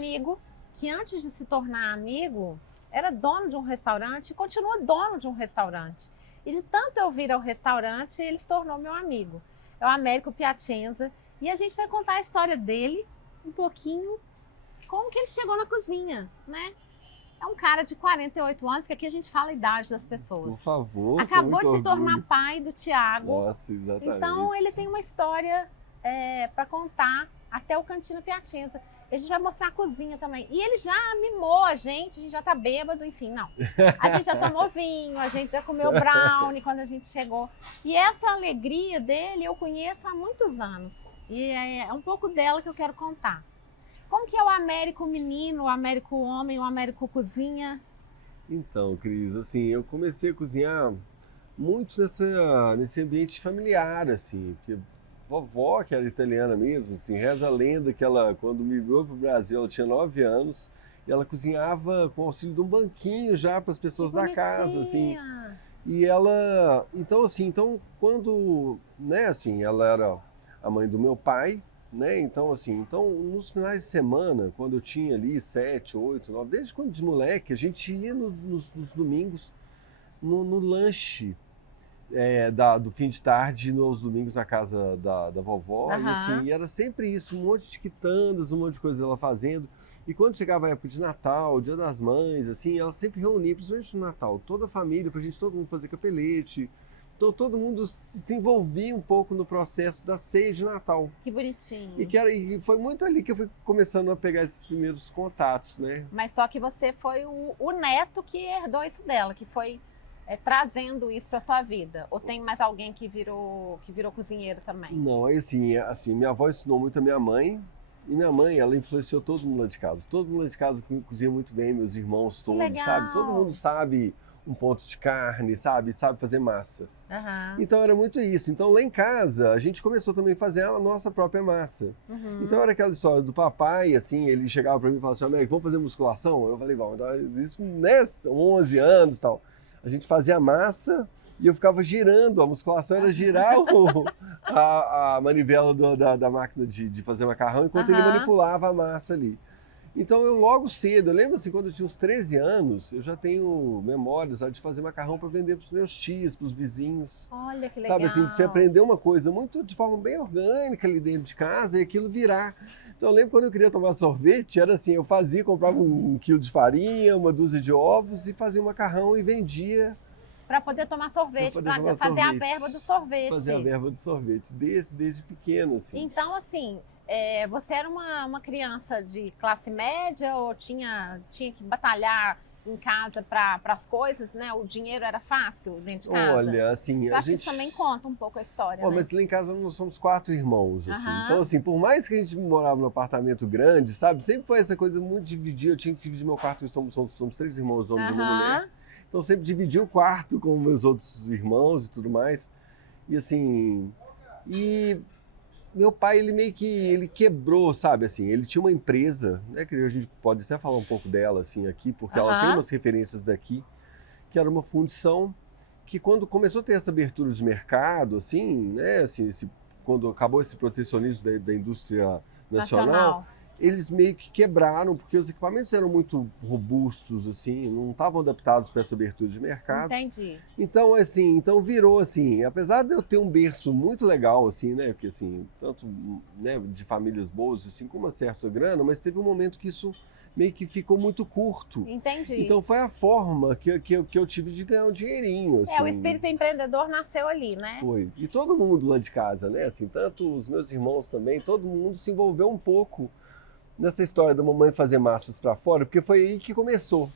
amigo que antes de se tornar amigo, era dono de um restaurante e continua dono de um restaurante. E de tanto eu vir ao restaurante, ele se tornou meu amigo. É o Américo Piacenza. E a gente vai contar a história dele um pouquinho, como que ele chegou na cozinha, né? É um cara de 48 anos, que aqui a gente fala a idade das pessoas. Por favor. Acabou de se tornar pai do Thiago. Nossa, exatamente. Então ele tem uma história para contar até o Cantina Piacenza. A gente vai mostrar a cozinha também. E ele já mimou a gente já tá bêbado, enfim, não. A gente já tomou vinho, a gente já comeu brownie quando a gente chegou. E essa alegria dele eu conheço há muitos anos. E é um pouco dela que eu quero contar. Como que é o Américo menino, o Américo homem, o Américo cozinha? Então, Cris, assim, eu comecei a cozinhar muito nesse ambiente familiar, assim, porque vovó, que era italiana mesmo, assim, reza a lenda que ela, quando migrou para o Brasil, ela tinha 9 anos, e ela cozinhava com o auxílio de um banquinho já para as pessoas da casa, assim. E ela, então assim, então quando, né, assim, ela era a mãe do meu pai, né, então assim, então nos finais de semana, quando eu tinha ali 7, 8, 9, desde quando de moleque, a gente ia nos domingos no lanche do fim de tarde, nos domingos na casa da vovó, e assim, e era sempre isso, um monte de quitandas, um monte de coisa ela fazendo. E quando chegava a época de Natal, Dia das Mães, assim, ela sempre reunia, principalmente no Natal, toda a família, pra gente todo mundo fazer capelete. Então todo mundo se envolvia um pouco no processo da ceia de Natal. Que bonitinho. E foi muito ali que eu fui começando a pegar esses primeiros contatos, né? Mas só que você foi o neto que herdou isso dela, que foi trazendo isso para sua vida? Ou tem mais alguém que virou cozinheiro também? Não, assim, minha avó ensinou muito a minha mãe. E minha mãe, ela influenciou todo mundo lá de casa. Todo mundo lá de casa cozinha muito bem, meus irmãos todos, legal. sabe? Todo mundo sabe um ponto de carne, sabe fazer massa. Então era muito isso. Então lá em casa, a gente começou também a fazer a nossa própria massa. Então era aquela história do papai, assim, ele chegava para mim e falava assim, Américo, vamos fazer musculação? Eu falei, vamos, isso, né, 11 anos e tal. A gente fazia a massa e eu ficava girando, a musculação era girar a manivela da máquina de fazer macarrão enquanto ele manipulava a massa ali. Então eu logo cedo, eu lembro assim, quando eu tinha uns 13 anos, eu já tenho memórias de fazer macarrão para vender para os meus tios, para os vizinhos. Olha que legal. Sabe assim, de você aprender uma coisa muito de forma bem orgânica ali dentro de casa e aquilo virar. Então eu lembro quando eu queria tomar sorvete, era assim, eu comprava um quilo de farinha, uma dúzia de ovos e fazia um macarrão e vendia. Para poder tomar sorvete, para fazer a verba do sorvete. Fazer a verba do sorvete, desde pequeno, assim. Então, assim, você era uma criança de classe média ou tinha que batalhar em casa para as coisas, né? O dinheiro era fácil dentro de casa? Olha, assim, eu acho que isso também conta um pouco a história, né? Mas lá em casa nós somos 4 irmãos, assim. Então, assim, por mais que a gente morava num apartamento grande, sabe? Sempre foi essa coisa muito dividida. Eu tinha que dividir meu quarto, somos 3 irmãos, homens e uma mulher. Então, sempre dividi o quarto com meus outros irmãos e tudo mais. E assim, meu pai, ele meio que ele quebrou, sabe, assim, ele tinha uma empresa, né, que a gente pode até falar um pouco dela, assim, aqui, porque ela tem umas referências daqui, que era uma fundição que quando começou a ter essa abertura de mercado, assim, né, assim, quando acabou esse protecionismo da indústria nacional, eles meio que quebraram, porque os equipamentos eram muito robustos, assim, não estavam adaptados para essa abertura de mercado. Entendi. Então, assim, virou assim, apesar de eu ter um berço muito legal, assim, né, porque assim, tanto, né, de famílias boas, assim, com uma certa grana, mas teve um momento que isso meio que ficou muito curto. Entendi. Então foi a forma que eu tive de ganhar um dinheirinho, assim. O espírito empreendedor nasceu ali, né? Foi. E todo mundo lá de casa, né, assim, tanto os meus irmãos também, todo mundo se envolveu um pouco nessa história da mamãe fazer massas para fora, porque foi aí que começou,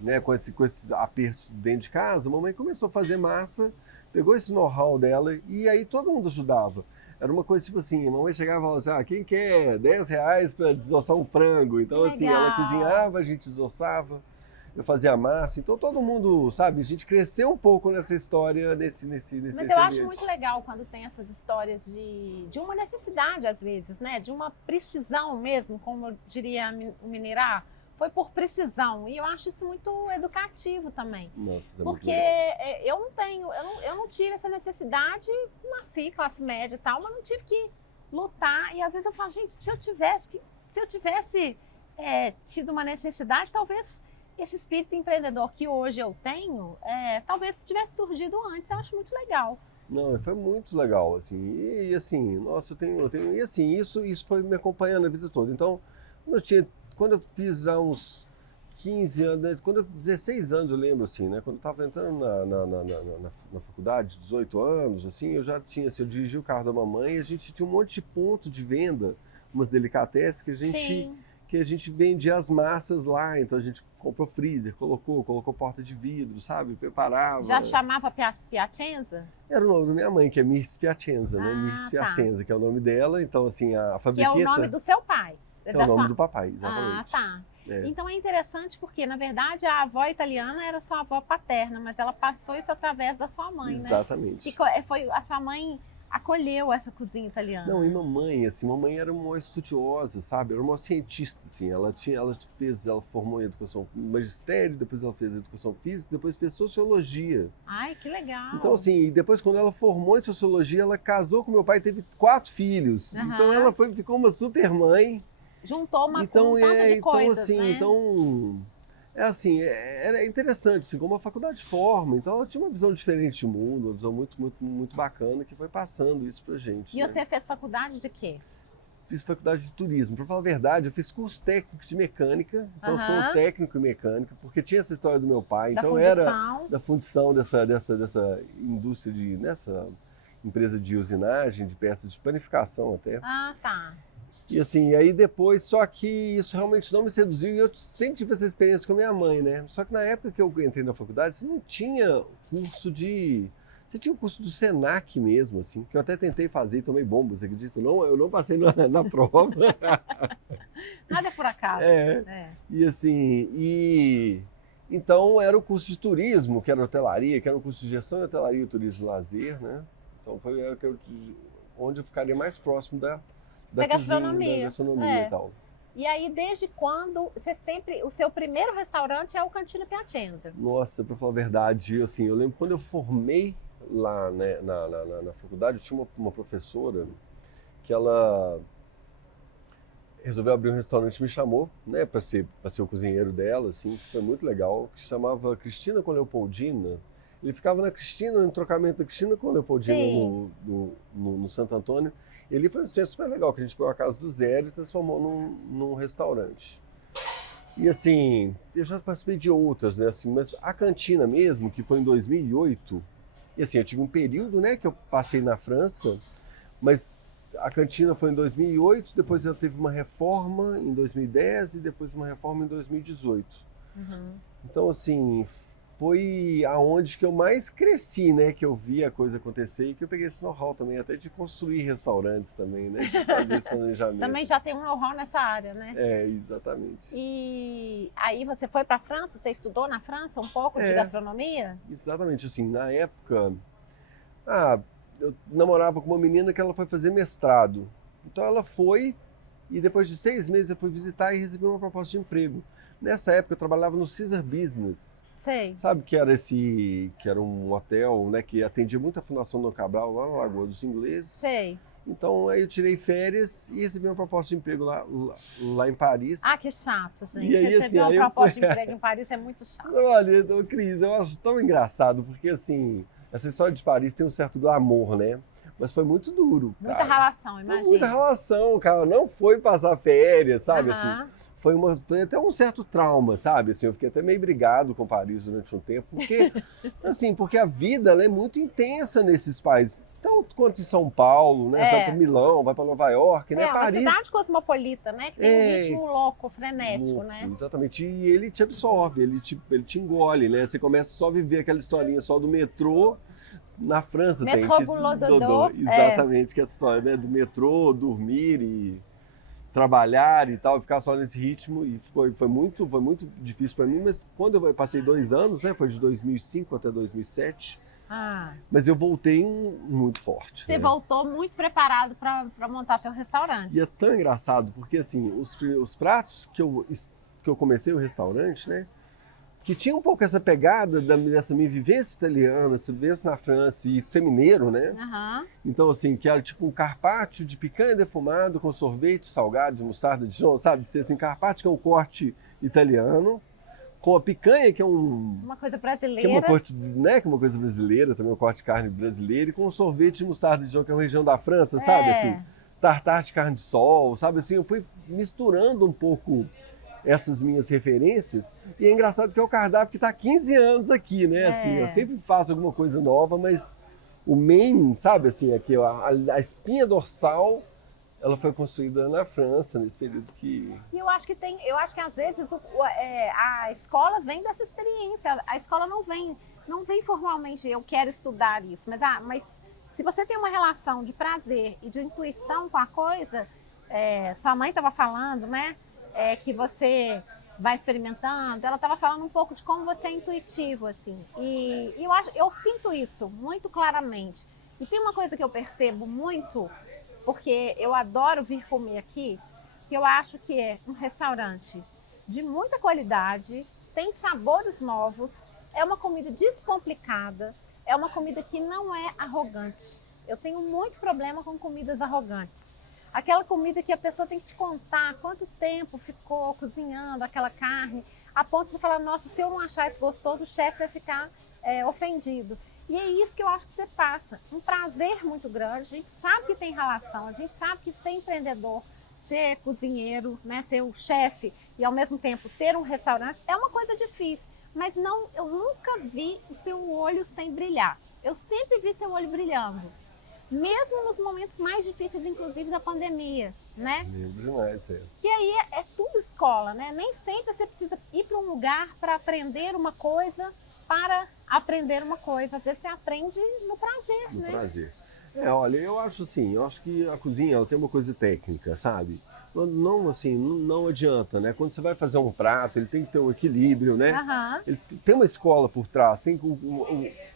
né? Com esses apertos dentro de casa, a mamãe começou a fazer massa, pegou esse know-how dela e aí todo mundo ajudava. Era uma coisa tipo assim, a mamãe chegava e falava assim, quem quer R$10 para desossar um frango? Então assim, ela cozinhava, a gente desossava, eu fazia a massa, então todo mundo, sabe, a gente cresceu um pouco nessa história, nesse Mas eu ambiente. acho muito legal quando tem essas histórias de uma necessidade, às vezes, né? De uma precisão mesmo, como eu diria o Mineirá, foi por precisão. E eu acho isso muito educativo também. Nossa, isso é porque muito legal. Eu não tive essa necessidade, nasci classe média e tal, mas não tive que lutar. E às vezes eu falo, gente, se eu tivesse tido uma necessidade, talvez esse espírito empreendedor que hoje eu tenho, talvez tivesse surgido antes. Eu acho muito legal. Não, foi muito legal, assim, e assim, nossa, e assim, isso foi me acompanhando a vida toda. Então, quando eu fiz há uns 15 anos, né, 16 anos eu lembro, assim, né, quando eu estava entrando na faculdade, 18 anos, assim, eu já tinha, assim, eu dirigi o carro da mamãe e a gente tinha um monte de ponto de venda, umas delicatessen que a gente vendia as massas lá, então a gente comprou freezer, colocou porta de vidro, sabe? Preparava. Já chamava Piacenza? Era o nome da minha mãe, que é Mirtz Piacenza, né? Mirtz Piacenza, que é o nome dela. Então, assim, a fabriqueta... Que é o nome do seu pai. É o nome do papai, exatamente. Ah, tá. Então é interessante porque, na verdade, a avó italiana era sua avó paterna, mas ela passou isso através da sua mãe, né? Exatamente. E a sua mãe acolheu essa cozinha italiana. Não, e mamãe era uma estudiosa, sabe? Era uma cientista, assim. Ela formou em educação magistério, depois ela fez educação física, depois fez sociologia. Ai, que legal. Então, assim, depois quando ela formou em sociologia, ela casou com meu pai e teve 4 filhos. Uhum. Então ela ficou uma super mãe. Juntou um tanto de coisas, assim, né? Era interessante, assim, como a faculdade forma, então ela tinha uma visão diferente de mundo, uma visão muito, muito, muito bacana que foi passando isso pra gente. E né? você fez faculdade de quê? Fiz faculdade de turismo. Pra falar a verdade, eu fiz curso técnico de mecânica, então eu sou um técnico em mecânica, porque tinha essa história do meu pai, então era da fundição dessa indústria nessa empresa de usinagem, de peças de panificação até. Ah, tá. E assim, aí depois, só que isso realmente não me seduziu e eu sempre tive essa experiência com a minha mãe, né? Só que na época que eu entrei na faculdade, você não tinha curso de... Você tinha um curso do Senac mesmo, assim, que eu até tentei fazer e tomei bomba, você acredita? Não, eu não passei na prova. Nada é por acaso. E assim, então era o curso de turismo, que era hotelaria, que era o curso de gestão de hotelaria, turismo e lazer, né? Então foi onde eu ficaria mais próximo da gastronomia. Da gastronomia e tal. E aí, desde quando o seu primeiro restaurante é o Cantina Piacenza? Nossa, pra falar a verdade, assim, eu lembro quando eu formei lá, né, na faculdade, eu tinha uma professora que ela resolveu abrir um restaurante e me chamou, né, para ser o cozinheiro dela, assim, que foi muito legal, que se chamava Cristina com Leopoldina. Ele ficava na Cristina, no trocamento da Cristina com Leopoldina no Santo Antônio. Ele foi super legal, que a gente pegou a casa do zero e transformou num restaurante. E assim, eu já participei de outras, né, assim, mas a cantina mesmo, que foi em 2008, e assim, eu tive um período, né, que eu passei na França, mas a cantina foi em 2008, depois ela teve uma reforma em 2010 e depois uma reforma em 2018. Uhum. Então, assim, foi aonde que eu mais cresci, né? Que eu vi a coisa acontecer e que eu peguei esse know-how também, até de construir restaurantes também, né? De fazer esse planejamento. Também já tem um know-how nessa área, né? Exatamente. E aí você foi para a França? Você estudou na França um pouco de gastronomia? Exatamente, assim, na época, eu namorava com uma menina que ela foi fazer mestrado. Então ela foi e depois de 6 meses eu fui visitar e recebi uma proposta de emprego. Nessa época eu trabalhava no Caesar Business. Sei. Sabe que era um hotel, né, que atendia muito a Fundação Dom Cabral lá na Lagoa dos Ingleses. Sei. Então aí eu tirei férias e recebi uma proposta de emprego lá em Paris. Ah, que chato, gente. E aí, receber assim, uma proposta de emprego em Paris é muito chato. Olha, Cris, eu acho tão engraçado, porque assim, essa história de Paris tem um certo glamour, né? Mas foi muito duro, cara. Muita relação, imagina. Muita relação, cara. Não foi passar férias, sabe, assim. Foi até um certo trauma, sabe? Assim, eu fiquei até meio brigado com Paris durante um tempo, porque, assim, porque a vida ela é muito intensa nesses países. Tanto quanto em São Paulo, né? Você vai para Milão, vai para Nova York, né? Paris. É uma cidade cosmopolita, né? Que tem um ritmo louco, frenético, né? Exatamente. E ele te absorve, ele te engole, né? Você começa só a viver aquela historinha só do metrô. Na França Metrô tem Boulot Dodo. Exatamente, que é só, né? Do metrô, dormir e trabalhar e tal, ficar só nesse ritmo, e foi muito difícil para mim, mas quando eu passei 2 anos, né, foi de 2005 até 2007, mas eu voltei muito forte. Você voltou muito preparado para montar seu restaurante. E é tão engraçado, porque assim, os pratos que eu comecei o restaurante, né, que tinha um pouco essa pegada dessa minha vivência italiana, essa vivência na França e ser mineiro, né? Aham. Então, assim, que era tipo um carpaccio de picanha defumado com sorvete salgado de mostarda de Dijon, sabe? De ser assim, carpaccio que é um corte italiano, com a picanha que é Uma coisa que é brasileira. uma corte, né, que é uma coisa brasileira, também um corte de carne brasileira, e com o sorvete de mostarda de Dijon, que é uma região da França, sabe? É. Assim, tartar de carne de sol, sabe? Assim, eu fui misturando um pouco essas minhas referências, e é engraçado que é o cardápio que está há 15 anos aqui, né? Assim, eu sempre faço alguma coisa nova, mas o main, sabe, assim, aqui, a espinha dorsal, ela foi construída na França, nesse período que... E eu acho que às vezes a escola vem dessa experiência. A escola não vem formalmente, eu quero estudar isso, mas se você tem uma relação de prazer e de intuição com a coisa, sua mãe estava falando, né? Que você vai experimentando, ela estava falando um pouco de como você é intuitivo, assim. E eu sinto isso muito claramente. E tem uma coisa que eu percebo muito, porque eu adoro vir comer aqui, que eu acho que é um restaurante de muita qualidade, tem sabores novos, é uma comida descomplicada, é uma comida que não é arrogante. Eu tenho muito problema com comidas arrogantes. Aquela comida que a pessoa tem que te contar quanto tempo ficou cozinhando aquela carne, a ponto de você falar, nossa, se eu não achar isso gostoso, o chefe vai ficar ofendido. E é isso que eu acho que você passa. Um prazer muito grande, a gente sabe que tem relação, a gente sabe que ser empreendedor, ser cozinheiro, né, ser o chefe e ao mesmo tempo ter um restaurante é uma coisa difícil. Mas não, eu nunca vi o seu olho sem brilhar. Eu sempre vi seu olho brilhando. Mesmo nos momentos mais difíceis, inclusive da pandemia, né? Lembro demais, E aí é tudo escola, né? Nem sempre você precisa ir para um lugar para aprender uma coisa, Às vezes você aprende no prazer, no né? prazer. Olha, eu acho assim, eu acho que a cozinha ela tem uma coisa técnica, sabe? Não, assim, não adianta, né? Quando você vai fazer um prato, ele tem que ter um equilíbrio, né? Aham. Ele tem uma escola por trás, tem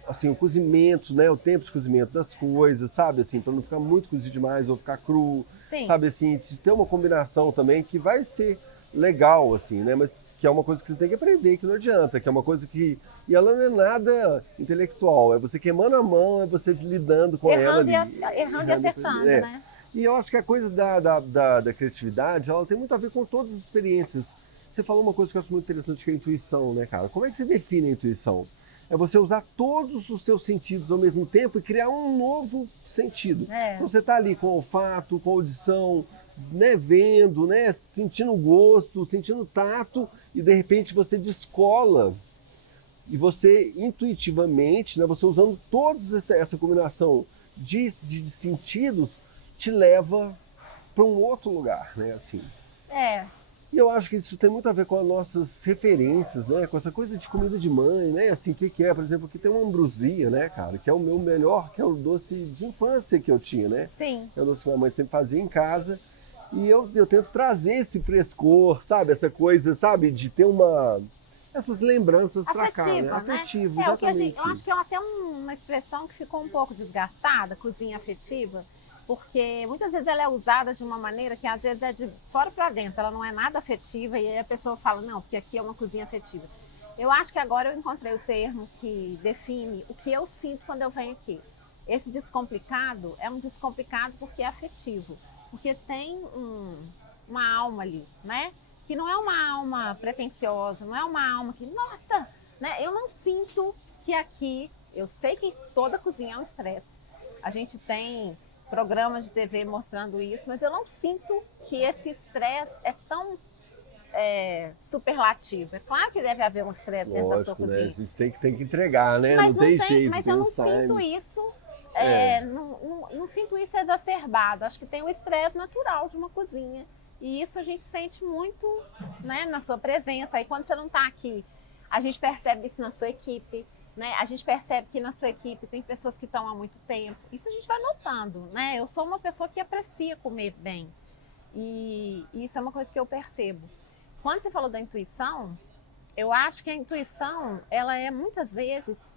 assim, o cozimento, né? O tempo de cozimento das coisas, sabe? Assim, para não ficar muito cozido demais ou ficar cru, Sim. sabe? Assim, de ter uma combinação também que vai ser legal, assim, né? Mas que é uma coisa que você tem que aprender, que não adianta, que é uma coisa que... E ela não é nada intelectual, é você queimando a mão, é você lidando com ela ali. Errando e acertando, né? E eu acho que a coisa da criatividade, ela tem muito a ver com todas as experiências. Você falou uma coisa que eu acho muito interessante, que é a intuição, né, cara? Como é que você define a intuição? É você usar todos os seus sentidos ao mesmo tempo e criar um novo sentido. Então você está ali com olfato, com audição, né, vendo, né, sentindo gosto, sentindo tato, e de repente você descola e você intuitivamente, né, você usando toda essa combinação de sentidos, te leva para um outro lugar, né, assim. E eu acho que isso tem muito a ver com as nossas referências, né, com essa coisa de comida de mãe, né, assim, o que é, por exemplo, aqui tem uma ambrosia, né, cara, que é o meu melhor, que é o doce de infância que eu tinha, né. Sim. É o doce que minha mãe sempre fazia em casa. E eu tento trazer esse frescor, sabe? Essa coisa, sabe? De ter essas lembranças pra cá, né? Afetivo, exatamente. Eu acho que é até uma expressão que ficou um pouco desgastada, cozinha afetiva, porque muitas vezes ela é usada de uma maneira que às vezes é de fora para dentro, ela não é nada afetiva, e aí a pessoa fala, não, porque aqui é uma cozinha afetiva. Eu acho que agora eu encontrei o termo que define o que eu sinto quando eu venho aqui. Esse descomplicado é um descomplicado porque é afetivo. Porque tem uma alma ali, né? Que não é uma alma pretensiosa, não é uma alma que, nossa, né? Eu não sinto que aqui, eu sei que toda cozinha é um estresse. A gente tem programas de TV mostrando isso, mas eu não sinto que esse estresse é tão superlativo. É claro que deve haver um estresse dentro da sua cozinha. Né? A gente tem que entregar, né? Mas não tem jeito. Mas tem eu não uns sinto times. isso. Não sinto isso exacerbado. Acho que tem o estresse natural de uma cozinha. E isso a gente sente muito, né, na sua presença. Aí quando você não está aqui, a gente percebe isso na sua equipe, né? A gente percebe que na sua equipe tem pessoas que estão há muito tempo. Isso a gente vai notando, né? Eu sou uma pessoa que aprecia comer bem. E isso é uma coisa que eu percebo. Quando você falou da intuição, eu acho que a intuição, ela é muitas vezes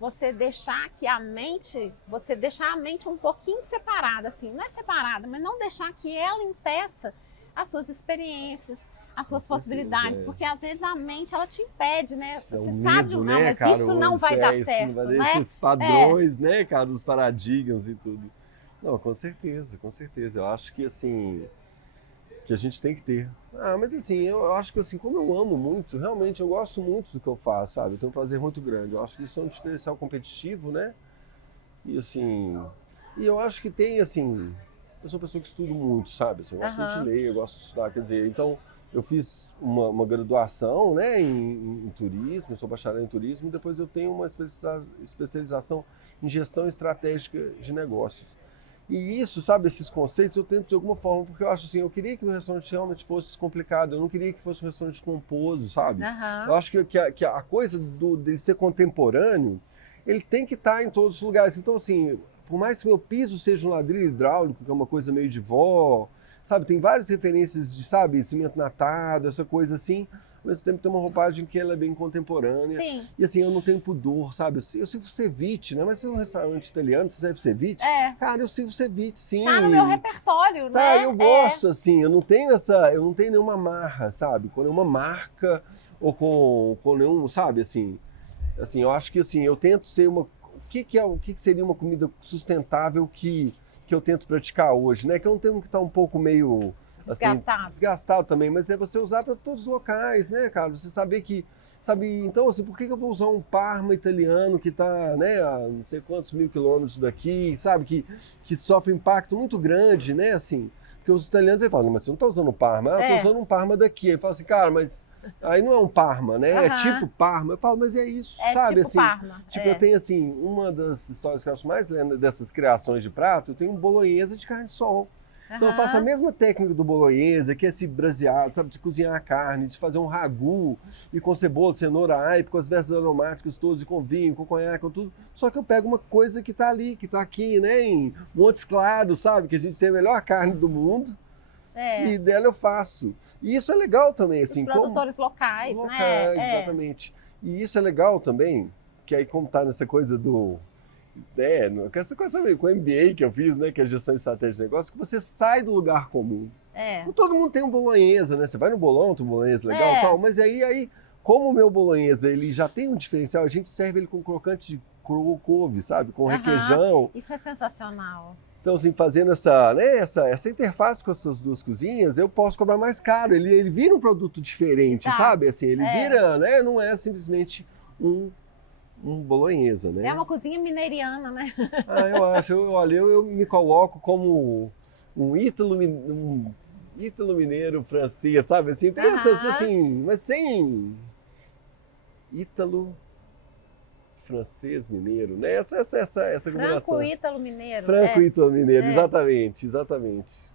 você deixar a mente um pouquinho separada, assim, não é separada, mas não deixar que ela impeça as suas experiências, as suas Com possibilidades, certeza, porque às vezes a mente ela te impede, né? Isso é Você um sabe, medo, não, né, mas cara? isso não vai dar certo, Isso não vai né? esses padrões, né, cara, os paradigmas e tudo. Não, com certeza, com certeza. Eu acho que, assim, que a gente tem que ter. Ah, mas assim, eu acho que assim, como eu amo muito, realmente eu gosto muito do que eu faço, sabe? Eu tenho um prazer muito grande. Eu acho que isso é um diferencial competitivo, né? E assim, e eu acho que tem assim, eu sou uma pessoa que estudo muito, sabe? Assim, eu gosto muito de Aham. ler, eu gosto de estudar, quer dizer, então eu fiz uma graduação, né, em turismo, eu sou bacharel em turismo, e depois eu tenho uma especialização em gestão estratégica de negócios. E isso, sabe, esses conceitos eu tento de alguma forma, porque eu acho assim, eu queria que o restaurante realmente fosse complicado, eu não queria que fosse um restaurante pomposo, sabe? Eu Aham. acho que a coisa dele ser contemporâneo, ele tem que estar em todos os lugares. Então, assim, por mais que meu piso seja um ladrilho hidráulico, que é uma coisa meio de vó, sabe, tem várias referências de, sabe, cimento natado, essa coisa assim, ao mesmo tempo tem uma roupagem que ela é bem contemporânea. Sim. E assim, eu não tenho pudor, sabe? Eu sirvo ceviche, né? Mas se é um restaurante italiano, você serve ceviche? É. Cara, eu sirvo ceviche, sim. Tá no meu repertório, Tá, né? eu gosto, assim, eu não tenho nenhuma marra, sabe? Com nenhuma marca ou com nenhum, sabe, assim, eu acho que assim, eu tento ser uma, o que seria uma comida sustentável que eu tento praticar hoje, né? Que eu não tenho que estar um pouco meio assim, desgastado também, mas é você usar para todos os locais, né, cara? Você saber que, sabe, então assim, por que eu vou usar um Parma italiano que está, né, a não sei quantos mil quilômetros daqui, sabe, que sofre um impacto muito grande, né, assim, porque os italianos aí falam, mas você não está usando um Parma, eu estou usando um Parma daqui, aí fala assim, cara, mas aí não é um Parma, né, é tipo Parma, eu falo, mas é isso, sabe, tipo assim, Parma. tipo, eu tenho assim, uma das histórias que eu acho mais linda dessas criações de prato, eu tenho um bolonhesa de carne de sol. Então eu faço a mesma técnica do bolonhesa, que é esse braseado, sabe, de cozinhar a carne, de fazer um ragu, e com cebola, cenoura, aipo, com as versas aromáticas todas, e com vinho, com conhaque, com tudo. Só que eu pego uma coisa que tá ali, que tá aqui, né, em Montes Claros, sabe, que a gente tem a melhor carne do mundo, e dela eu faço. E isso é legal também, assim. Os produtores locais, locais, né? exatamente. E isso é legal também, que aí como tá nessa coisa do... essa coisa com o MBA que eu fiz, né, que é a gestão de estratégia de negócio, que você sai do lugar comum. Não todo mundo tem um bolonhesa, né? Você vai no bolão, tem um bolonhesa legal e tal, mas aí, como o meu bolonhesa, ele já tem um diferencial, a gente serve ele com crocante de couve, sabe? Com requeijão. Isso é sensacional. Então, assim, fazendo essa interface com essas duas cozinhas, eu posso cobrar mais caro. Ele vira um produto diferente, sabe? Assim, ele vira, né? Não é simplesmente um bolonhesa, né? É uma cozinha mineiriana, né? Ah, eu acho. Eu me coloco como um ítalo mineiro francês, sabe? Assim, tem essas, assim, mas sem ítalo francês mineiro, né? Essa combinação. Franco-ítalo mineiro. Franco-ítalo mineiro, exatamente.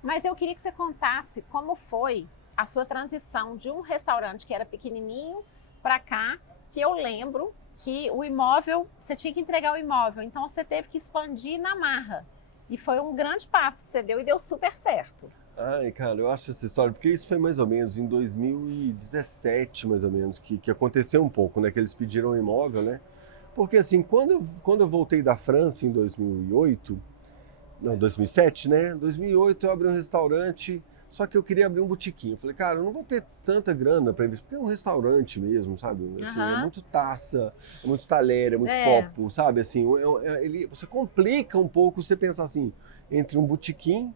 Mas eu queria que você contasse como foi a sua transição de um restaurante que era pequenininho para cá, que eu lembro que o imóvel, você tinha que entregar o imóvel, então você teve que expandir na marra. E foi um grande passo que você deu e deu super certo. Ai, cara, eu acho essa história, porque isso foi mais ou menos em 2017, mais ou menos, que aconteceu um pouco, né? Que eles pediram o imóvel, né? Porque assim, quando eu voltei da França em 2007, né? 2008 eu abri um restaurante, só que eu queria abrir um botequim. Eu falei, cara, eu não vou ter tanta grana para investir, porque é um restaurante mesmo, sabe? Assim, é muito taça, é muito talher, é muito copo, sabe? Assim, você complica um pouco você pensar assim, entre um botequim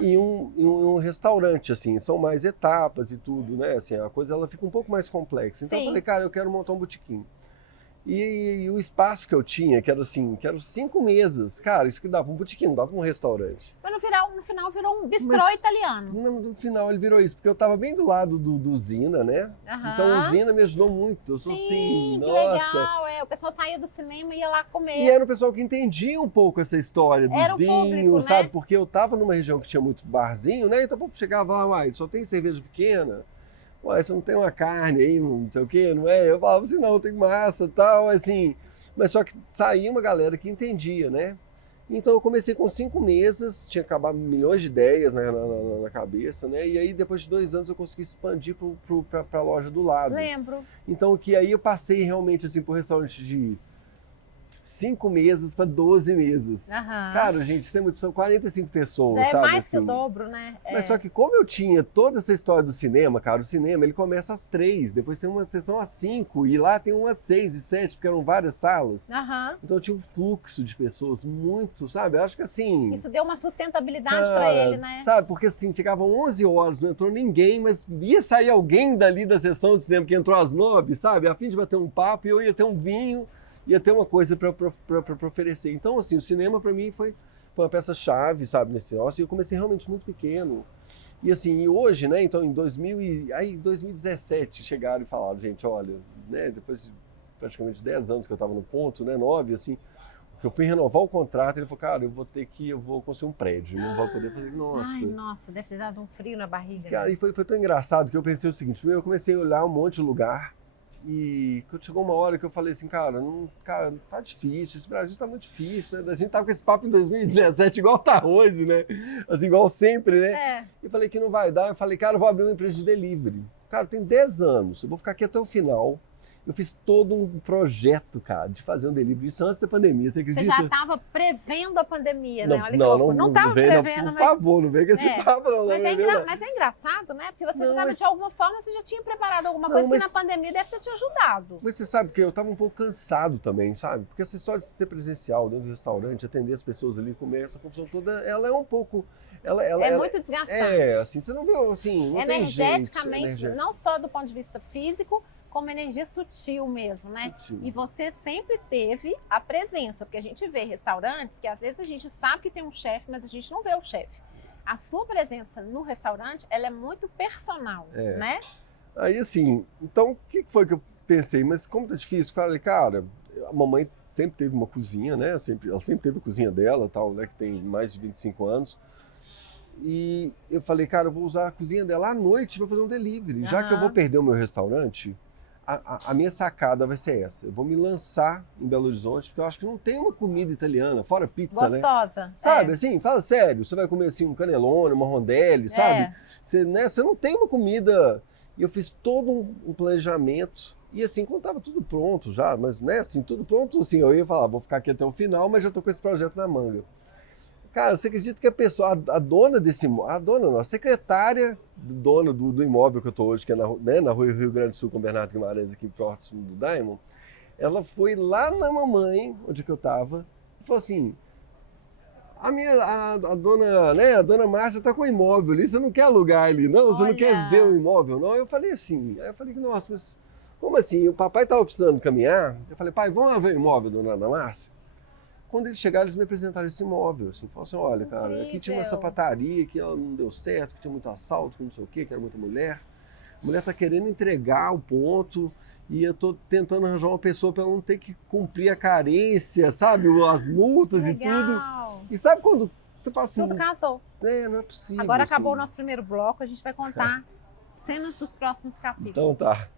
e um restaurante, assim, são mais etapas e tudo, né? Assim, a coisa ela fica um pouco mais complexa. Então eu falei, cara, eu quero montar um botequim. E o espaço que eu tinha, que era 5 mesas, cara, isso que dá para um botequim, não dá para um restaurante. Mas no final virou um bistrô italiano. No final ele virou isso, porque eu estava bem do lado do Zina, né? Então o Zina me ajudou muito. Eu sou assim, que nossa. legal, o pessoal saía do cinema e ia lá comer. E era o pessoal que entendia um pouco essa história dos era vinhos, público, sabe? Né? Porque eu tava numa região que tinha muito barzinho, né? Então chegava lá, uai, só tem cerveja pequena. Ué, você não tem uma carne aí, não sei o quê, não é? Eu falava assim, não, tem massa e tal, assim. Mas só que saía uma galera que entendia, né? Então eu comecei com 5 mesas, tinha acabado milhões de ideias na cabeça, né? E aí depois de 2 anos eu consegui expandir para a loja do lado. Lembro. Então que aí eu passei realmente assim por restaurante de 5 mesas para 12 mesas. Aham. Cara, gente, são 45 pessoas, Já é sabe? mais que o assim. dobro, né? Mas só que como eu tinha toda essa história do cinema, cara, o cinema ele começa às 3, depois tem uma sessão às 5, e lá tem uma às 6 e 7, porque eram várias salas. Aham. Então eu tinha um fluxo de pessoas muito, sabe? Eu acho que assim... Isso deu uma sustentabilidade cara, para ele, né? sabe, porque assim, chegavam 11 horas, não entrou ninguém, mas ia sair alguém dali da sessão de cinema que entrou às 9, sabe? A fim de bater um papo, e eu ia ter um vinho, ia ter uma coisa para oferecer. Então, assim, o cinema para mim foi uma peça-chave, sabe, nesse negócio. E eu comecei realmente muito pequeno. E assim, e hoje, né, então em 2017 chegaram e falaram, gente, olha, né, depois de praticamente 10 anos que eu estava no ponto, né, 9, assim, que eu fui renovar o contrato, ele falou, cara, eu vou construir um prédio, não vou poder fazer, nossa. Ai, nossa, deve ter dado um frio na barriga. Cara, né? e foi tão engraçado que eu pensei o seguinte, primeiro eu comecei a olhar um monte de lugar, e chegou uma hora que eu falei assim, cara, tá difícil, esse Brasil tá muito difícil, né? A gente tava com esse papo em 2017, igual tá hoje, né? Assim, igual sempre, né? É. Eu falei que não vai dar, eu falei, cara, eu vou abrir uma empresa de delivery. Cara, tem 10 anos, eu vou ficar aqui até o final. Eu fiz todo um projeto, cara, de fazer um delivery, isso antes da pandemia, você acredita? Você já estava prevendo a pandemia, né? Não, Olha que não, loucura. Não estava vem, prevendo, por mas... favor, não vem com esse papo, não. Mas, não vem, não. mas é engraçado, né? Porque você Não, já estava, mas- de alguma forma, você já tinha preparado alguma Não, coisa mas- que na pandemia deve ter te ajudado. Mas você sabe que eu tava um pouco cansado também, sabe? Porque essa história de ser presencial dentro do restaurante, atender as pessoas ali, comer, essa confusão toda, ela é um pouco... Ela Muito desgastante. É, assim, você não vê, assim, não tem jeito. Energeticamente, energético. não só do ponto de vista físico, como energia sutil mesmo, né? Sutil. E você sempre teve a presença, porque a gente vê restaurantes que às vezes a gente sabe que tem um chefe, mas a gente não vê o chefe. A sua presença no restaurante, ela é muito personal, né? Aí, assim, então, o que foi que eu pensei? Mas como tá difícil, falei, cara, a mamãe sempre teve uma cozinha, né? Ela sempre teve a cozinha dela, tal, né? Que tem mais de 25 anos. E eu falei, cara, eu vou usar a cozinha dela à noite para fazer um delivery. Já que eu vou perder o meu restaurante, a minha sacada vai ser essa. Eu vou me lançar em Belo Horizonte, porque eu acho que não tem uma comida italiana, fora pizza, né? Gostosa. Sabe, assim, fala sério, você vai comer assim um canelone, uma rondelli, sabe? Você, né, você não tem uma comida... E eu fiz todo um planejamento, e assim, quando estava tudo pronto já, mas né, assim, tudo pronto, assim, eu ia falar, vou ficar aqui até o final, mas já tô com esse projeto na manga. Cara, você acredita que a pessoa, a dona desse imóvel, a dona não, a secretária dona do imóvel que eu tô hoje, que é na rua Rio Grande do Sul, com o Bernardo Guimarães, aqui próximo do Diamond, ela foi lá na mamãe, onde que eu tava, e falou assim, a dona, né, a dona Márcia tá com o imóvel ali, você não quer alugar ali, não? Você não quer ver o imóvel, não? Eu falei assim, aí eu falei, nossa, mas como assim? O papai tava precisando caminhar, eu falei, pai, vamos lá ver o imóvel, dona Ana Márcia? Quando eles chegaram, eles me apresentaram esse imóvel, assim, falaram assim, olha, cara, aqui tinha uma sapataria, que ela não deu certo, que tinha muito assalto, que não sei o quê, que era muita mulher. A mulher tá querendo entregar o ponto e eu tô tentando arranjar uma pessoa para ela não ter que cumprir a carência, sabe? As multas e tudo. E sabe quando você fala assim... Tudo casou. Não é possível. Agora acabou o assim. nosso primeiro bloco, a gente vai contar cenas dos próximos capítulos. Então tá.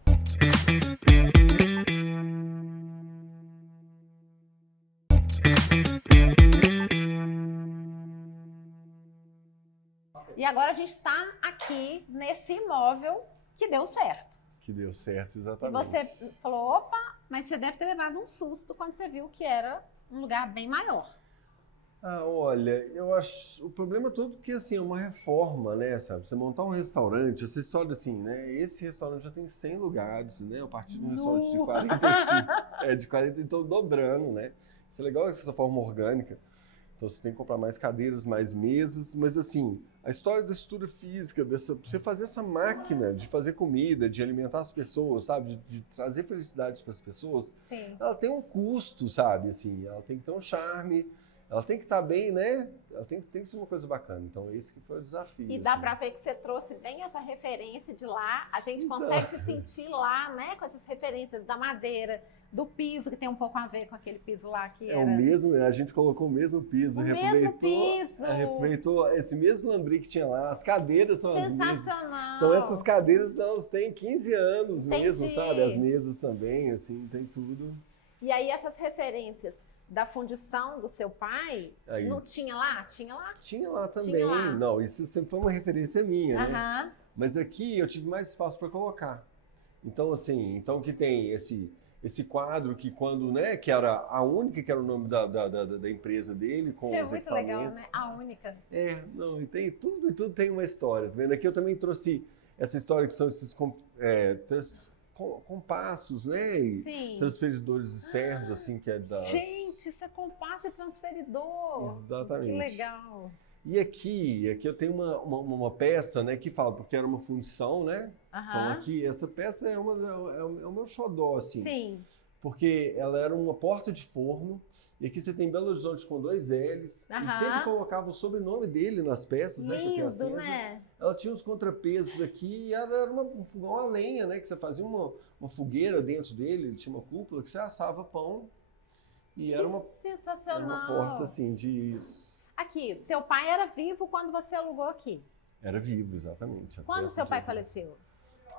E agora a gente está aqui nesse imóvel que deu certo. Que deu certo, E exatamente. você falou, opa, mas você deve ter levado um susto quando você viu que era um lugar bem maior. Ah, olha, eu acho... O problema todo é que, assim, é uma reforma, né, sabe? Você montar um restaurante, essa história assim, né? Esse restaurante já tem 100 lugares, né? Eu parti de um restaurante de 45. De 40, então dobrando, né? Isso é legal, essa forma orgânica. Então você tem que comprar mais cadeiras, mais mesas, mas assim, a história da estrutura física, você fazer essa máquina de fazer comida, de alimentar as pessoas, sabe? De trazer felicidade para as pessoas, Sim. ela tem um custo, sabe? Assim, ela tem que ter um charme, ela tem que estar bem, né? Ela tem que ser uma coisa bacana. Então, esse que foi o desafio. E dá pra ver que você trouxe bem essa referência de lá. A gente consegue se sentir lá, né? Com essas referências da madeira, do piso, que tem um pouco a ver com aquele piso lá que É era... o mesmo, a gente colocou o mesmo piso, Mesmo piso! esse mesmo lambri que tinha lá, as cadeiras são as mesmas. Sensacional! Então essas cadeiras, elas têm 15 anos mesmo, Entendi. sabe? As mesas também, assim, tem tudo. E aí essas referências da fundição do seu pai, Aí. não tinha lá? Tinha lá? Tinha lá também. Tinha lá. Não, isso sempre foi uma referência minha, né? Aham. Mas aqui eu tive mais espaço para colocar. Então, assim, que tem esse quadro que quando, né, que era a única que era o nome da empresa dele, com É os muito equipamentos. legal, né? A única. Não, e tem tudo, e tudo tem uma história, tá vendo? Aqui eu também trouxe essa história que são esses compassos, né? E Sim. transferidores externos, assim, que é das... Gente, isso é compasso e transferidor. Exatamente. Que legal. E aqui eu tenho uma peça, né, que fala, porque era uma fundição, né? Então aqui, essa peça é o meu xodó, assim. Sim. Porque ela era uma porta de forno, e aqui você tem Belo Horizonte com 2 L's, e sempre colocava o sobrenome dele nas peças, né? Lindo, acesa. né? Ela tinha os contrapesos aqui, e era um fogão a lenha, né? Que você fazia uma fogueira dentro dele, ele tinha uma cúpula que você assava pão, e era sensacional. Era uma porta, assim, de... Aqui, seu pai era vivo quando você alugou aqui? Era vivo, exatamente. Quando seu pai faleceu?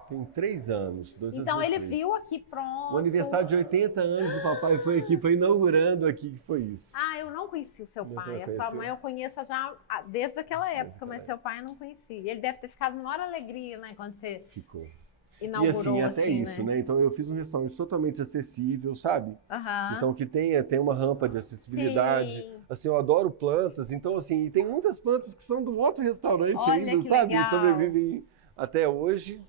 Tem 3 anos, 2 anos. Então ele viu aqui, pronto. O aniversário de 80 anos do papai foi aqui, foi inaugurando aqui que foi isso. Ah, eu não conheci o seu pai. A sua mãe eu conheço já desde aquela época, mas seu pai eu não conhecia. Ele deve ter ficado numa hora alegria, né, quando você ficou. Inaugurou, e assim, até isso, né? Então eu fiz um restaurante totalmente acessível, sabe? Então que tem uma rampa de acessibilidade. Sim. Assim, eu adoro plantas, então assim, e tem muitas plantas que são do outro restaurante ainda, que sabe? Legal. E sobrevivem até hoje.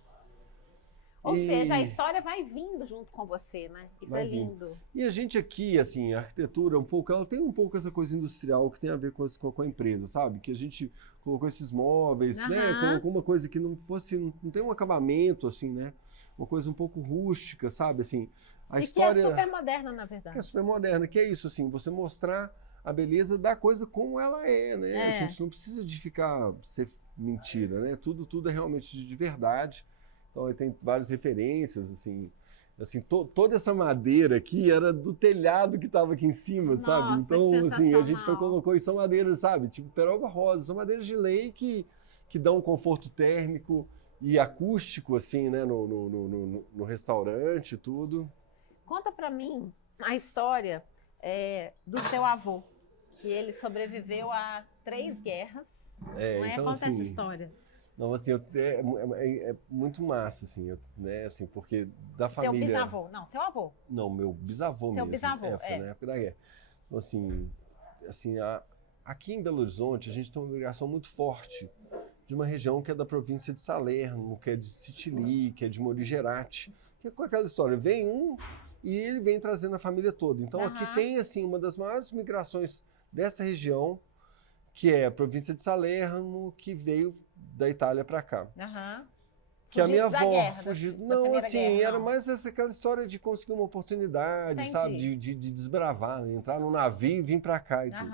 Ou seja, a história vai vindo junto com você, né? Isso é lindo. E a gente aqui, assim, a arquitetura, ela tem um pouco essa coisa industrial que tem a ver com a empresa, sabe? Que a gente colocou esses móveis, né? Colocou uma coisa que não tem um acabamento, assim, né? Uma coisa um pouco rústica, sabe? Assim, a história... que é super moderna, na verdade. Que é super moderna, que é isso, assim, você mostrar a beleza da coisa como ela é, né? A gente não precisa de ser mentira, né? Tudo é realmente de verdade. Então, tem várias referências, assim, toda essa madeira aqui era do telhado que estava aqui em cima, sabe? Então, assim, a gente colocou, e são madeiras, sabe? Tipo peroba rosa, são madeiras de lei que dão um conforto térmico e acústico, assim, né, no restaurante e tudo. Conta pra mim a história do seu avô, que ele sobreviveu a 3 guerras. Então, conta essa história. Não, assim, é muito massa, assim, né, assim, porque da família... Seu bisavô, não, seu avô. Não, meu bisavô mesmo. Seu bisavô, foi na época da guerra. Então, assim, aqui em Belo Horizonte, a gente tem uma migração muito forte de uma região que é da província de Salerno, que é de Sitili, que é de Morigerate, que é com aquela história, vem um e ele vem trazendo a família toda. Então, aqui tem, assim, uma das maiores migrações dessa região, que é a província de Salerno, que veio da Itália para cá. Que a minha avó fugiu. Não, assim, era mais aquela história de conseguir uma oportunidade, sabe? De desbravar, né? Entrar num navio e vir para cá e tudo.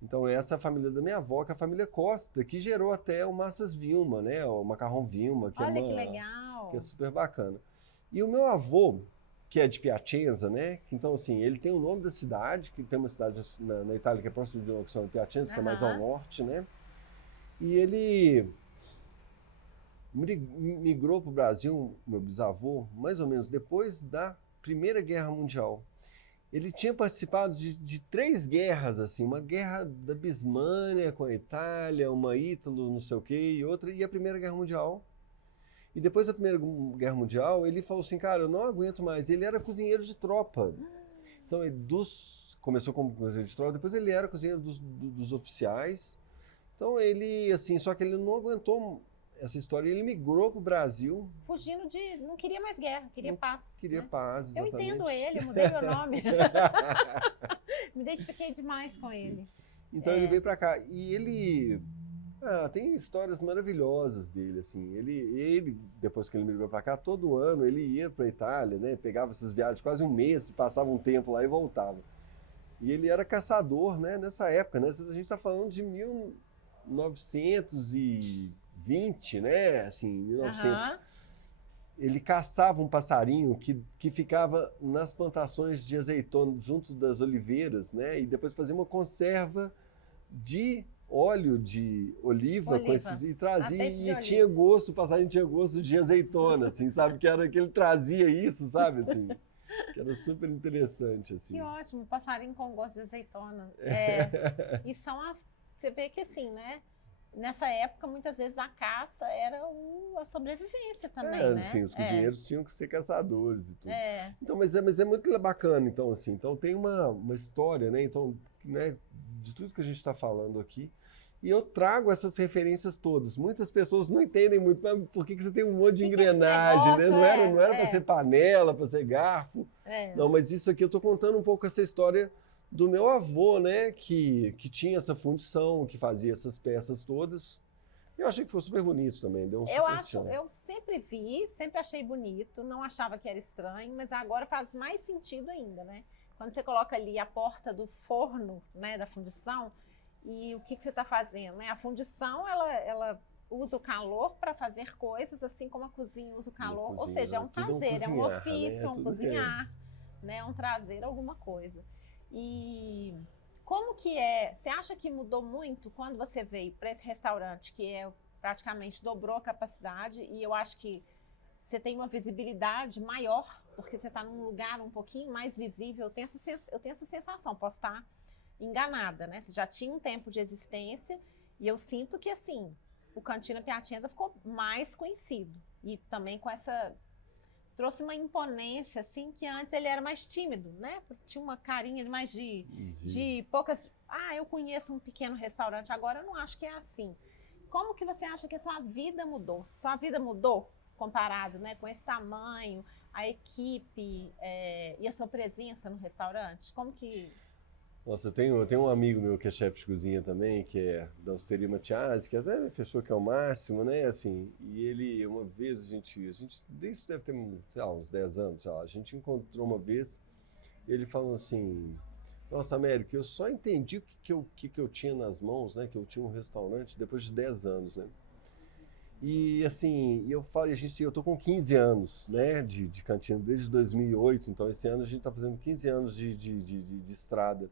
Então, essa é a família da minha avó, que é a família Costa, que gerou até o Massas Vilma, né? O Macarrão Vilma, que que legal! Que é super bacana. E o meu avô, que é de Piacenza, né? Então, assim, ele tem o nome da cidade, que tem uma cidade na Itália que é próxima de uma que chama Piacenza, que é mais ao norte, né? E ele migrou para o Brasil, meu bisavô, mais ou menos depois da Primeira Guerra Mundial. Ele tinha participado de 3 guerras, assim, uma guerra da Bismânia com a Itália, uma Ítalo, não sei o quê, e outra, e a Primeira Guerra Mundial. E depois da Primeira Guerra Mundial, ele falou assim, cara, eu não aguento mais. Ele era cozinheiro de tropa. Então, começou como cozinheiro de tropa, depois ele era cozinheiro dos oficiais. Então, ele, assim, só que ele não aguentou essa história, ele migrou para o Brasil. Fugindo não queria mais guerra, queria paz. Queria paz, exatamente. Eu entendo ele, eu mudei meu nome. Me identifiquei demais com ele. Então, ele veio para cá. E ele... tem histórias maravilhosas dele, assim. Ele, depois que ele migrou para cá, todo ano ele ia para a Itália, né? Pegava essas viagens quase um mês, passava um tempo lá e voltava. E ele era caçador, né? Nessa época, né? A gente está falando de 1920, né? Assim, 1900. Ele caçava um passarinho que ficava nas plantações de azeitona, junto das oliveiras, né? E depois fazia uma conserva de óleo de oliva. Com esses, e trazia, e tinha gosto, o passarinho tinha gosto de azeitona, assim, sabe? Que ele trazia isso, sabe? Assim, que era super interessante, assim. Que ótimo, passarinho com gosto de azeitona. E são você vê que assim, né? nessa época, muitas vezes a caça era a sobrevivência também, né? Sim, os cozinheiros tinham que ser caçadores e tudo. É. Então, mas é muito bacana, então, assim. Então, tem uma história, né? Então, né, de tudo que a gente está falando aqui. E eu trago essas referências todas. Muitas pessoas não entendem muito, mas por que você tem um monte de engrenagem, né? Não era para ser panela, para ser garfo. Não, mas isso aqui eu estou contando um pouco essa história do meu avô, né? Que tinha essa fundição, que fazia essas peças todas. Eu achei que foi super bonito também. Deu um eu sempre vi, sempre achei bonito, não achava que era estranho, mas agora faz mais sentido ainda, né? Quando você coloca ali a porta do forno, né, da fundição, e o que você está fazendo, né? A fundição, ela usa o calor para fazer coisas, assim como a cozinha usa o calor. Ou seja, é um fazer, é um ofício, um cozinhar, né? Um trazer alguma coisa. E como que é? Você acha que mudou muito quando você veio para esse restaurante, que praticamente dobrou a capacidade, e eu acho que você tem uma visibilidade maior, porque você está num lugar um pouquinho mais visível. Eu tenho essa sensação, posso estar enganada, né? Você já tinha um tempo de existência e eu sinto que, assim, o Cantina Piacenza ficou mais conhecido. E também com essa... trouxe uma imponência, assim, que antes ele era mais tímido, né? Tinha uma carinha mais de poucas... eu conheço um pequeno restaurante, agora eu não acho que é assim. Como que você acha que a sua vida mudou? Sua vida mudou comparado, né, com esse tamanho, a equipe e a sua presença no restaurante? Como que... Nossa, eu tenho um amigo meu que é chefe de cozinha também, que é da Osteria Matiasi, que até fechou que é o máximo, né, assim, e ele, uma vez, a gente isso deve ter, sei lá, uns 10 anos, sei lá, a gente encontrou uma vez, e ele falou assim, nossa, Américo, eu só entendi o que eu tinha nas mãos, né, que eu tinha um restaurante depois de 10 anos, né, e assim, eu falei, eu tô com 15 anos, né, de cantina, desde 2008, então esse ano a gente tá fazendo 15 anos de estrada.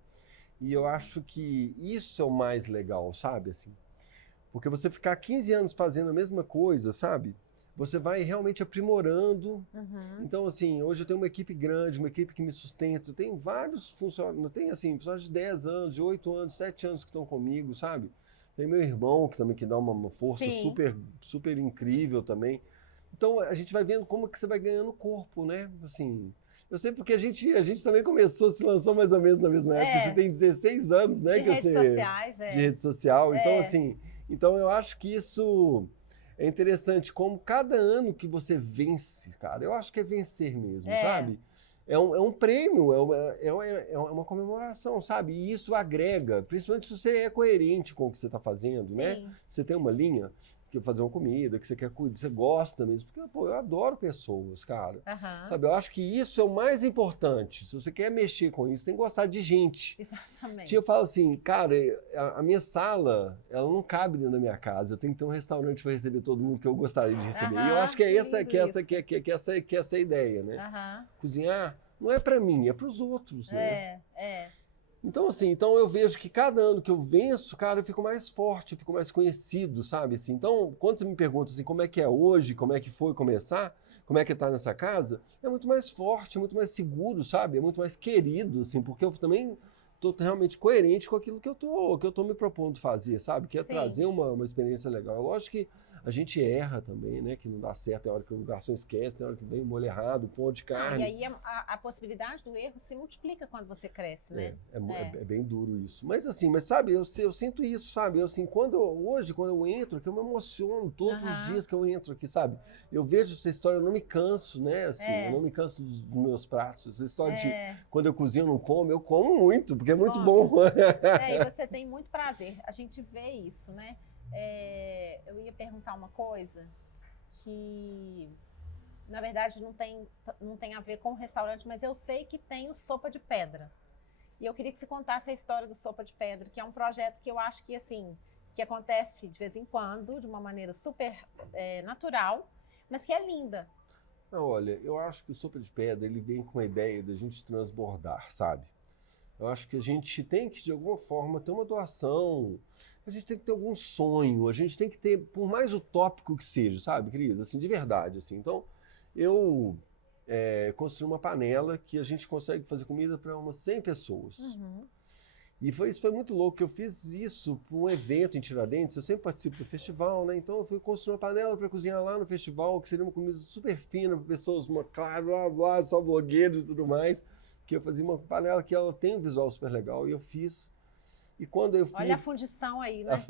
E eu acho que isso é o mais legal, sabe, assim, porque você ficar 15 anos fazendo a mesma coisa, sabe, você vai realmente aprimorando. Então, assim, hoje eu tenho uma equipe grande, uma equipe que me sustenta, eu tenho vários funcionários, tem assim, funcionários de 10 anos, de 8 anos, 7 anos que estão comigo, sabe? Tem meu irmão que também que dá uma força super, super incrível também. Então a gente vai vendo como que você vai ganhando corpo, né? Assim, eu sei porque a gente também começou, se lançou mais ou menos na mesma época. Você tem 16 anos, né? De redes sociais, de rede social. Então, assim, eu acho que isso é interessante, como cada ano que você vence, cara, eu acho que é vencer mesmo, sabe? É um prêmio, é uma comemoração, sabe? E isso agrega, principalmente se você é coerente com o que você está fazendo, né? Você tem uma linha, que fazer uma comida, que você quer cuidar, você gosta mesmo. Porque, pô, eu adoro pessoas, cara. Sabe? Eu acho que isso é o mais importante. Se você quer mexer com isso, tem que gostar de gente. Exatamente. Eu falo assim, cara, a minha sala, ela não cabe dentro da minha casa. Eu tenho que ter um restaurante para receber todo mundo que eu gostaria de receber. E eu acho que é essa a ideia, né? Cozinhar não é para mim, é para os outros, né? Então, assim, eu vejo que cada ano que eu venço, cara, eu fico mais forte, eu fico mais conhecido, sabe? Assim, então, quando você me pergunta assim, como é que é hoje, como é que foi começar, como é que tá nessa casa, é muito mais forte, é muito mais seguro, sabe? É muito mais querido, assim, porque eu também tô realmente coerente com aquilo que eu tô me propondo fazer, sabe? Que é trazer uma experiência legal. Eu acho que a gente erra também, né? Que não dá certo, tem hora que o garçom esquece, tem hora que vem o molho errado, pão de carne. E aí a possibilidade do erro se multiplica quando você cresce, né? É bem duro isso. Mas assim, sabe, eu sinto isso, sabe? Eu, assim, quando eu entro aqui, eu me emociono todos os dias que eu entro aqui, sabe? Eu vejo essa história, eu não me canso, né? Assim, eu não me canso dos meus pratos. Essa história de quando eu cozinho, eu não como, eu como muito, porque é muito bom. E você tem muito prazer. A gente vê isso, né? Eu ia perguntar uma coisa que, na verdade, não tem a ver com o restaurante, mas eu sei que tem o Sopa de Pedra. E eu queria que você contasse a história do Sopa de Pedra, que é um projeto que eu acho que, assim, que acontece de vez em quando, de uma maneira super natural, mas que é linda. Não, olha, eu acho que o Sopa de Pedra, ele vem com a ideia da gente transbordar, sabe? Eu acho que a gente tem que, de alguma forma, ter uma doação, a gente tem que ter algum sonho, a gente tem que ter, por mais utópico que seja, sabe, Cris? Assim, de verdade, assim. Então, eu construí uma panela que a gente consegue fazer comida para umas 100 pessoas. E isso foi muito louco, que eu fiz isso para um evento em Tiradentes, eu sempre participo do festival, né? Então eu fui construir uma panela para cozinhar lá no festival, que seria uma comida super fina para pessoas, claro, blá, blá, só blogueiros e tudo mais, que eu fazia uma panela que ela tem um visual super legal, e eu fiz. E quando eu fiz... Olha a fundição aí, né?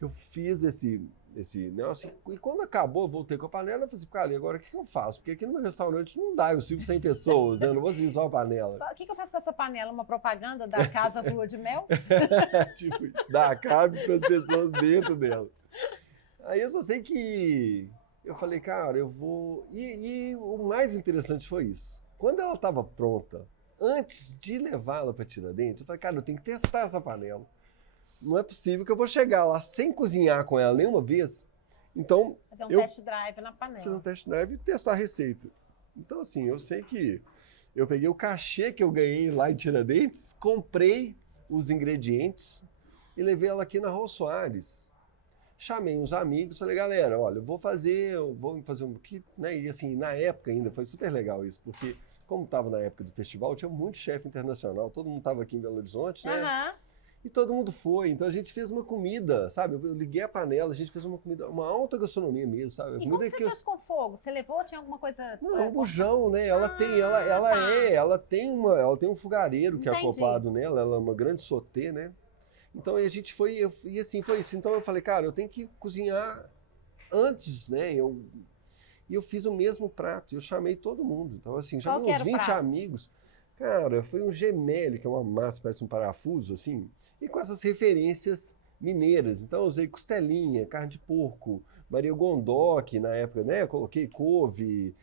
Eu fiz esse negócio, e quando acabou, eu voltei com a panela, eu falei assim, cara, e agora o que eu faço? Porque aqui no meu restaurante não dá, eu sirvo 100 pessoas, né? Eu não vou servir só a panela. O que eu faço com essa panela? Uma propaganda da Casa Lua de Mel? Tipo, dá, cabe para as pessoas dentro dela. Aí eu só sei que eu falei, cara, eu vou... E o mais interessante foi isso. Quando ela estava pronta, antes de levá-la para Tiradentes, eu falei, cara, eu tenho que testar essa panela. Não é possível que eu vou chegar lá sem cozinhar com ela nenhuma vez. Então, fazer um test drive na panela. Fazer um test drive e testar a receita. Então, assim, eu sei que eu peguei o cachê que eu ganhei lá em Tiradentes, comprei os ingredientes e levei ela aqui na Raul Soares. Chamei uns amigos, falei, galera, olha, eu vou fazer um aqui, né? E assim, na época ainda foi super legal isso, porque como estava na época do festival, tinha muito chefe internacional, todo mundo estava aqui em Belo Horizonte, né? Aham. E todo mundo foi, então a gente fez uma comida, sabe? Eu liguei a panela, a gente fez uma comida, uma alta gastronomia mesmo, sabe? E como você fez com fogo? Você levou? Tinha alguma coisa? Não, é um bujão, né? Ela tem um fogareiro que é acoplado nela, ela é uma grande sauté, né? Então a gente foi, e assim foi isso. Então eu falei, cara, eu tenho que cozinhar antes, né? E eu fiz o mesmo prato, eu chamei todo mundo. Então assim, chamei uns 20 amigos. Cara, foi um gemelli, que é uma massa, parece um parafuso, assim, e com essas referências mineiras. Então, eu usei costelinha, carne de porco, Maria Gondoque, na época, né? Coloquei couve,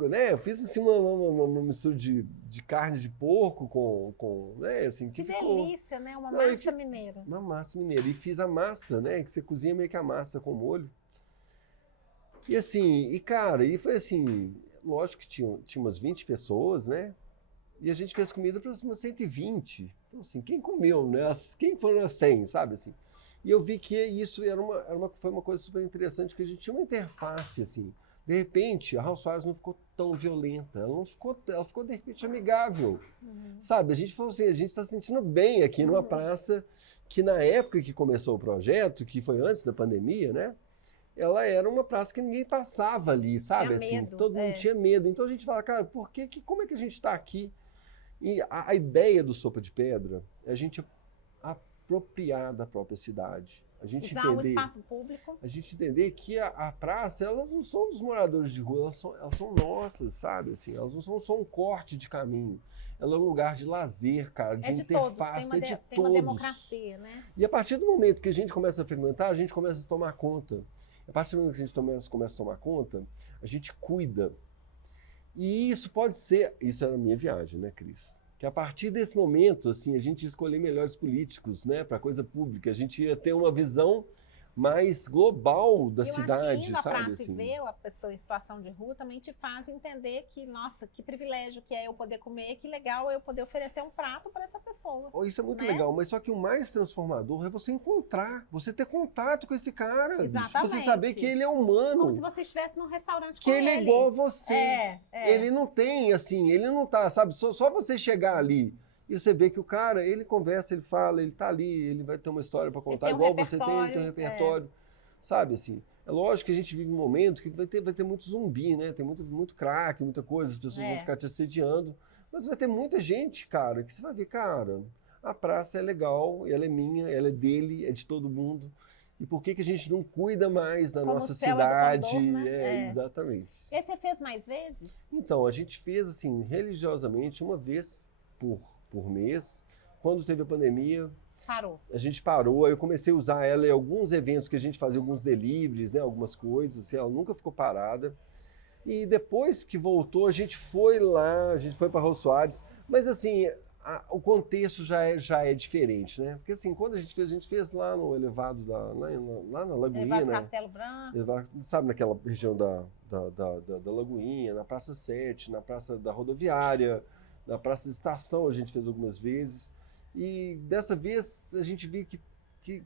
né? Eu fiz, assim, uma mistura de carne de porco com né? Assim, que delícia, né? Uma massa mineira. Uma massa mineira. E fiz a massa, né? Que você cozinha meio que a massa com molho. E assim, cara, e foi assim, lógico que tinha umas 20 pessoas, né? E a gente fez comida para umas 120. Então, assim, quem comeu, né? Quem foram as 100, sabe, assim? E eu vi que isso foi uma coisa super interessante, que a gente tinha uma interface, assim. De repente, a Raul Soares não ficou tão violenta. Ela ficou, de repente, amigável. Sabe? A gente falou assim, a gente está se sentindo bem aqui numa praça que, na época que começou o projeto, que foi antes da pandemia, né? Ela era uma praça que ninguém passava ali, sabe? Assim, todo mundo tinha medo. Então a gente fala, cara, como é que a gente está aqui? E a ideia do Sopa de Pedra é a gente apropriar da própria cidade. A gente usar o espaço público. A gente entender que a praça, elas não são dos moradores de rua, elas são nossas, sabe? Assim, elas não são só um corte de caminho. Ela é um lugar de lazer, cara, de interface, é de todos. Tem uma democracia, né? E a partir do momento que a gente começa a frequentar, a gente começa a tomar conta. A partir do momento que a gente começa a tomar conta, a gente cuida. E isso pode ser, isso era a minha viagem, né, Cris? Que a partir desse momento, assim, a gente ia escolher melhores políticos, né, para coisa pública. A gente ia ter uma visão mais global da cidade, acho que sabe? A praça e ver a pessoa em situação de rua também te faz entender que, nossa, que privilégio que é eu poder comer, que legal eu poder oferecer um prato para essa pessoa. Isso é muito legal, mas só que o mais transformador é você encontrar, você ter contato com esse cara. Exatamente. Você saber que ele é humano. Como se você estivesse num restaurante com ele. Que ele é igual a você. Ele não tem, assim, ele não tá, sabe, só você chegar ali. E você vê que o cara, ele conversa, ele fala, ele tá ali, ele vai ter uma história para contar, igual você tem, ele tem um repertório, sabe, assim. É lógico que a gente vive um momento que vai ter muito zumbi, né, tem muito crack, muita coisa, as pessoas vão ficar te assediando, mas vai ter muita gente, cara, que você vai ver, cara, a praça é legal, ela é minha, ela é dele, é de todo mundo, e por que a gente não cuida mais da nossa cidade? Exatamente. E aí você fez mais vezes? Então, a gente fez, assim, religiosamente, uma vez por mês. Quando teve a pandemia, a gente parou. Aí eu comecei a usar ela em alguns eventos que a gente fazia, alguns deliveries, né, algumas coisas, assim, ela nunca ficou parada. E depois que voltou, a gente foi lá, a gente foi para Raul Soares, mas assim, o contexto já é diferente, né? Porque assim, quando a gente fez lá no elevado, lá na Lagoinha, elevado né? Castelo Branco. Sabe, naquela região da Lagoinha, na Praça 7, na Praça da Rodoviária, na Praça da Estação a gente fez algumas vezes, e dessa vez a gente viu que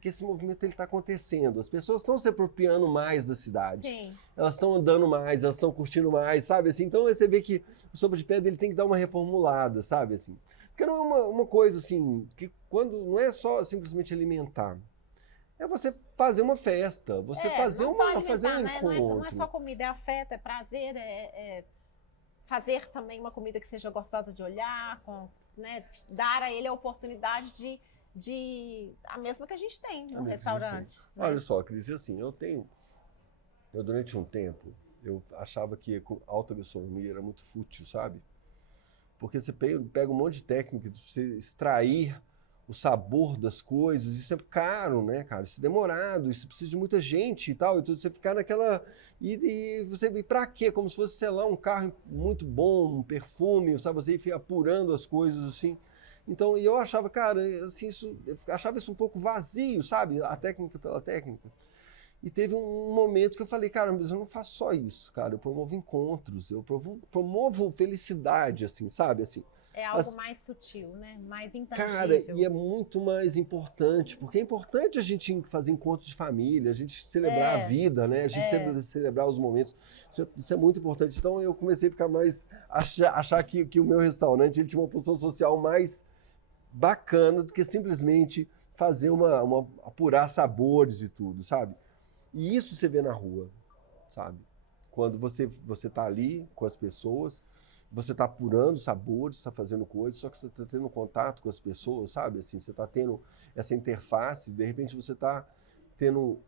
esse movimento está acontecendo. As pessoas estão se apropriando mais da cidade. Sim. Elas estão andando mais, elas estão curtindo mais, sabe? Assim, então você vê que o Sopa de Pedra ele tem que dar uma reformulada, sabe? Assim, porque Porque não é uma coisa assim, que quando não é só simplesmente alimentar. É você fazer uma festa, você fazer não só fazer um alimentar, né? encontro. Não é só comida, é afeto, é prazer, fazer também uma comida que seja gostosa de olhar, né? Dar a ele a oportunidade de a mesma que a gente tem no restaurante. Né? Olha só, Cris, assim, eu durante um tempo, eu achava que alta gastronomia era muito fútil, sabe? Porque você pega um monte de técnica de você extrair o sabor das coisas, isso é caro, né, cara? Isso é demorado, isso precisa de muita gente e tal, e tudo, você ficar naquela... E pra quê? Como se fosse, sei lá, um carro muito bom, um perfume, sabe? Você fica apurando as coisas, assim. Então, e eu achava, cara, assim, eu achava isso um pouco vazio, sabe? A técnica pela técnica. E teve um momento que eu falei, cara, mas eu não faço só isso, cara, eu promovo encontros, eu promovo felicidade, assim, sabe? Assim, é algo mais sutil, né? Mais intangível. Cara, e é muito mais importante, porque é importante a gente fazer encontros de família, a gente celebrar a vida, né? A gente celebrar os momentos. Isso é muito importante. Então eu comecei a ficar mais... achar que o meu restaurante ele tinha uma função social mais bacana do que simplesmente fazer apurar sabores e tudo, sabe? E isso você vê na rua, sabe? Quando você tá ali com as pessoas, você está apurando sabores, está fazendo coisas, só que você está tendo contato com as pessoas, sabe? Assim, você está tendo essa interface, de repente você está tendo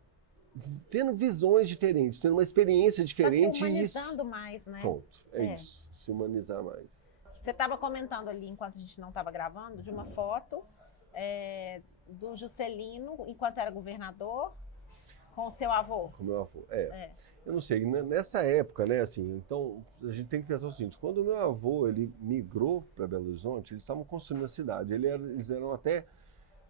visões diferentes, tendo uma experiência diferente. Tá se humanizando mais, né? Pronto, isso, se humanizar mais. Você estava comentando ali, enquanto a gente não estava gravando, de uma foto do Juscelino, enquanto era governador, com o seu avô. Com o meu avô, Eu não sei, nessa época, né, assim, então a gente tem que pensar o seguinte, quando o meu avô, ele migrou para Belo Horizonte, eles estavam construindo a cidade, eles eram até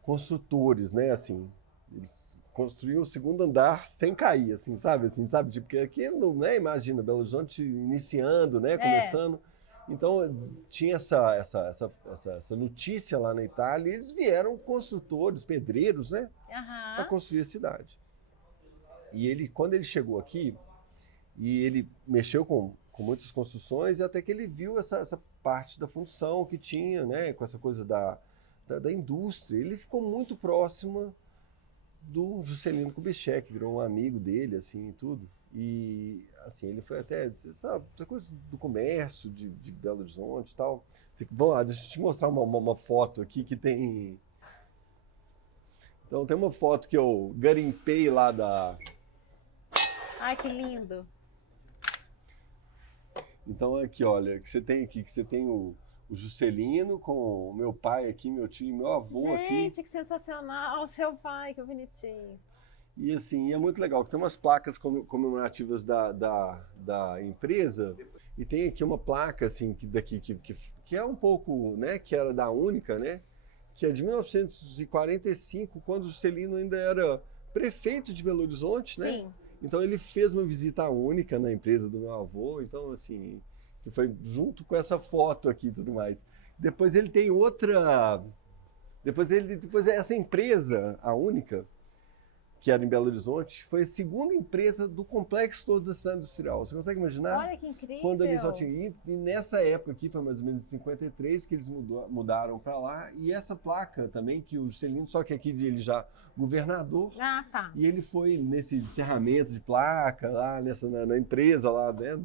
construtores, né, assim, eles construíam o segundo andar sem cair, assim, sabe, tipo, porque aqui, né, imagina, Belo Horizonte iniciando, né, começando, então tinha essa notícia lá na Itália, e eles vieram construtores, pedreiros, né, para construir a cidade. E quando ele chegou aqui, e ele mexeu com muitas construções, e até que ele viu essa parte da função que tinha, né, com essa coisa da indústria. Ele ficou muito próximo do Juscelino Kubitschek, virou um amigo dele, assim, e tudo. E, assim, ele foi até, essa coisa do comércio de Belo Horizonte e tal. Vamos lá, deixa eu te mostrar uma foto aqui que tem... Então, tem uma foto que eu garimpei lá da... Ai, que lindo. Então aqui, olha, que você tem o Juscelino com o meu pai aqui, meu tio e meu avô aqui. Gente, que sensacional, seu pai, que bonitinho. E assim, é muito legal, que tem umas placas comemorativas da empresa, e tem aqui uma placa, assim, que é um pouco, né, que era da Única, né, que é de 1945, quando o Juscelino ainda era prefeito de Belo Horizonte, né? Sim. Então ele fez uma visita única na empresa do meu avô, então assim, que foi junto com essa foto aqui e tudo mais. Depois ele tem outra, depois essa empresa, a Única, que era em Belo Horizonte, foi a segunda empresa do complexo todo da cidade industrial. Você consegue imaginar? Olha que incrível! Quando ele só tinha... E nessa época aqui, foi mais ou menos em 53, que eles mudaram para lá. E essa placa também, que o Juscelino, só que aqui ele já governador. Ah, tá. E ele foi nesse encerramento de placa lá, na empresa lá, né,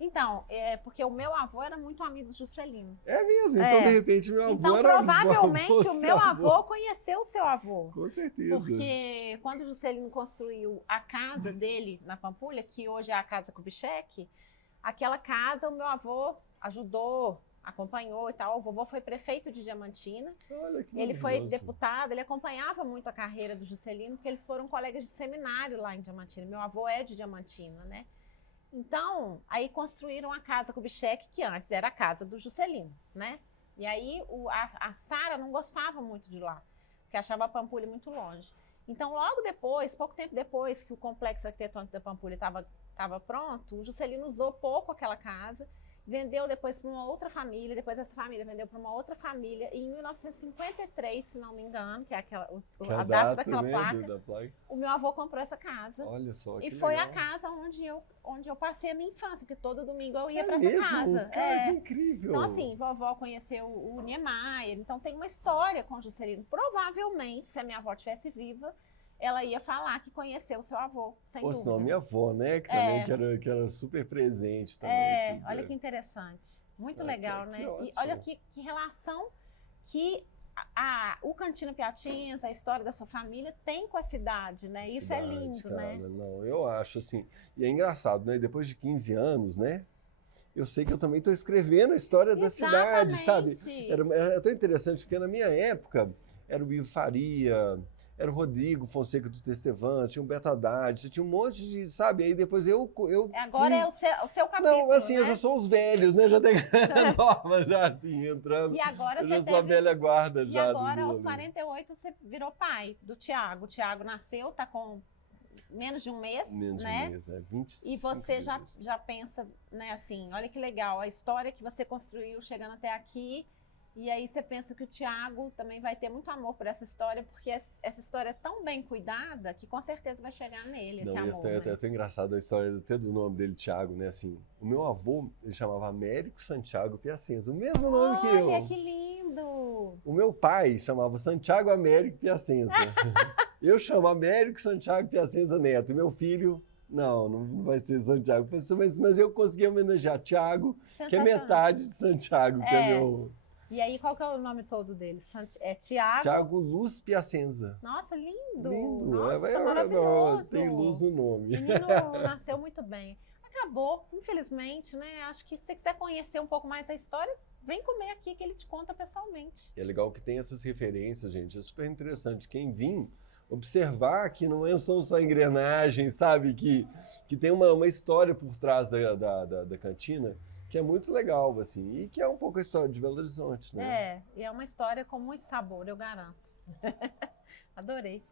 Então, porque o meu avô era muito amigo do Juscelino. É mesmo, então de repente meu avô então, era... provavelmente o meu avô conheceu o seu avô. Com certeza. Porque quando o Juscelino construiu a casa dele na Pampulha, que hoje é a Casa Kubitschek, aquela casa o meu avô ajudou, acompanhou e tal. O vovô foi prefeito de Diamantina. Olha que ele foi deputado, ele acompanhava muito a carreira do Juscelino, porque eles foram colegas de seminário lá em Diamantina. Meu avô é de Diamantina, né? Então, aí construíram a Casa Kubitschek, que antes era a casa do Juscelino, né? E aí a Sara não gostava muito de lá, porque achava a Pampulha muito longe. Então, logo depois, pouco tempo depois que o complexo arquitetônico da Pampulha estava pronto, o Juscelino usou pouco aquela casa vendeu depois para uma outra família, depois essa família vendeu para uma outra família, e em 1953, se não me engano, que é a data daquela placa, o meu avô comprou essa casa. Olha só, e que foi legal. a casa onde eu passei a minha infância, porque todo domingo eu ia para essa mesmo? casa. Cara, que incrível! Então, assim, vovó conheceu o Niemeyer, então tem uma história com Juscelino. Provavelmente, se a minha avó estivesse viva, ela ia falar que conheceu o seu avô, sem Ou dúvida. senão minha avó, né? Que também que era super presente também. Olha que interessante. Muito Ah, legal, que né? ótimo. E olha que relação que o Cantina Piacenza, a história da sua família, tem com a cidade, né? Isso é lindo, cara, né? Não, eu acho assim. E é engraçado, né? Depois de 15 anos, né? Eu sei que eu também estou escrevendo a história da cidade, sabe? Era tão interessante, porque na minha época era o Ivo Faria, era o Rodrigo Fonseca do Testevante, tinha o Beto Haddad, tinha um monte de, sabe? Aí depois Agora é o seu capítulo, não, assim, né? eu já sou os velhos, né? Já tem nova, já assim, entrando. E agora eu já sou a velha guarda já. E agora, aos 48, você virou pai do Tiago. O Tiago nasceu, tá com menos de um mês, menos né? De um mês, 25 E você já pensa, né, assim, olha que legal, a história que você construiu chegando até aqui. E aí você pensa que o Tiago também vai ter muito amor por essa história, porque essa história é tão bem cuidada que com certeza vai chegar nele, esse amor. É tão engraçado a história até do nome dele, Tiago, né? Assim, o meu avô, ele chamava Américo Santiago Piacenza, o mesmo nome que eu. Olha, que lindo! O meu pai chamava Santiago Américo Piacenza. Eu chamo Américo Santiago Piacenza Neto. E meu filho, não vai ser Santiago. Mas eu consegui homenagear Tiago, que é metade de Santiago, que é meu... E aí, qual que é o nome todo dele? É Tiago? Tiago Luz Piacenza. Nossa, lindo! Lindo. Nossa, maravilhoso! Tem luz no nome. O menino nasceu muito bem. Acabou, infelizmente, né? Acho que se você quiser conhecer um pouco mais da história, vem comer aqui que ele te conta pessoalmente. É legal que tem essas referências, gente. É super interessante. Quem vir, observar que não são só engrenagens, sabe? Que tem uma história por trás da cantina, que é muito legal, assim, e que é um pouco a história de Belo Horizonte, né? E é uma história com muito sabor, eu garanto. Adorei.